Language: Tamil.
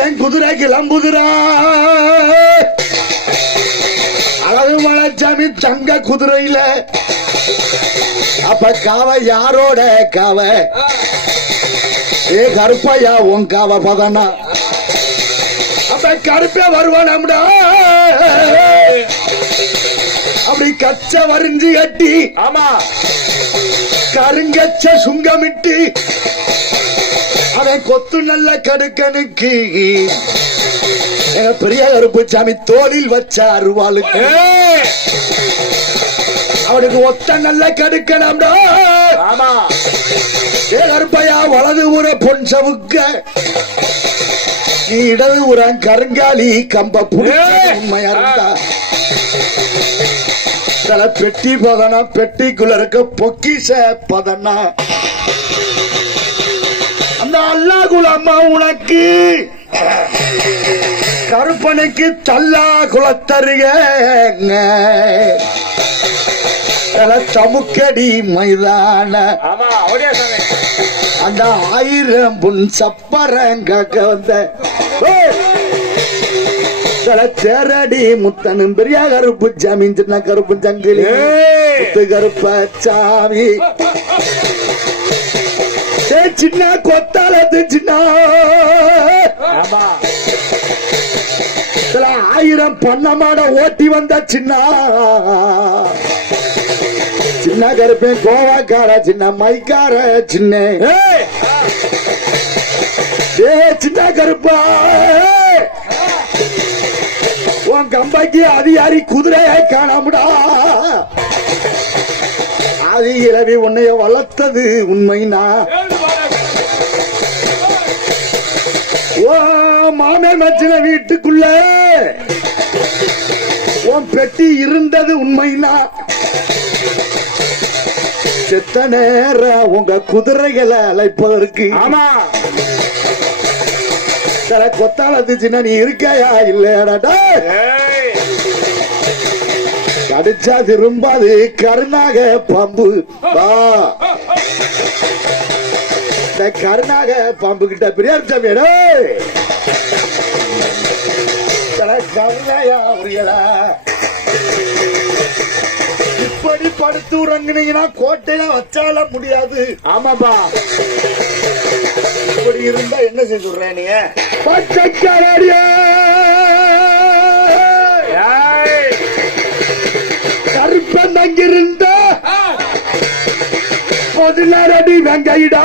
என் குதிரை கிளம்புதுரா அழகு மலைச்சாமி தங்க குதிரையில. அப்ப காவ யாரோட காவ? ஏ கருப்பையா உன் காவ பதனா? அப்ப கருப்பே வருவானம்டா. அப்படி கச்ச வரிஞ்சு கட்டி ஆமா. கருங்கச்ச சுங்கமிட்டு கொத்து நல்ல கடுக்கனுக்கு. எங்க பெரிய கருப்பு சாமி தோளில் வச்ச அருவாளுக்கு. அவனுக்கு ஒத்த நல்ல கடுக்கணம்டா ஆமா. ஏ கருப்பையா வலது ஊர பொன் சவுக்க. நீ இடது ஊரன் கருங்காலி கம்ப. உண்மையா இருந்தா. தல பெட்டி பதனா பெட்டிக்குள்ள இருக்க பொக்கிஷ பதனா. அந்த அல்லா குலம்மா உனக்கு கருப்பனுக்கு தல்லா குலத்தருக தமுக்கடி மைதான. அந்த ஆயிரம் புன் சப்பரங்க வந்த தேரடி முத்தனும் பெரிய கருப்பு ஜாமீன் சின்ன கருப்பு ஜங்கிலி. கருப்ப சாமி. ஏய், சின்ன கொத்தாலத்து சின்ன. ஆயிரம் பண்ணமாட ஓட்டி வந்த சின்ன. சின்ன கருப்பே கோவாக்கார சின்ன மைக்கார சின்ன. ஏ. சின்ன கருப்பா. உன் கம்பைக்கு அதிகாரி குதிரையை காணாமடா. ஆதி இரவி உன்னைய வளர்த்தது உண்மைனா. மாமே மச்சின வீட்டுக்குள்ள. உன் பெட்டி இருந்தது உண்மைனா? செத்த நேரம் உங்க குதிரைகளை அழைப்பதற்கு. ஆமா. தல கொத்தாளத்துச்சுன்னா நீ இருக்காயா? இல்லையாடா கடிச்சா திரும்பாது கருணாக பாம்பு. வா. கருணாக பாம்பு கிட்ட பெரியார் சாமியடே இப்படி படுத்து உறங்குனீங்கன்னா கோட்டையில வச்சால முடியாது. ஆமாப்பா. இப்படி இருந்தா என்ன செஞ்சுடுற நீ பச்சைக்காரியா கருப்பன் அங்கிருந்த ஆ, பதினாறு அடி வெங்கையிடா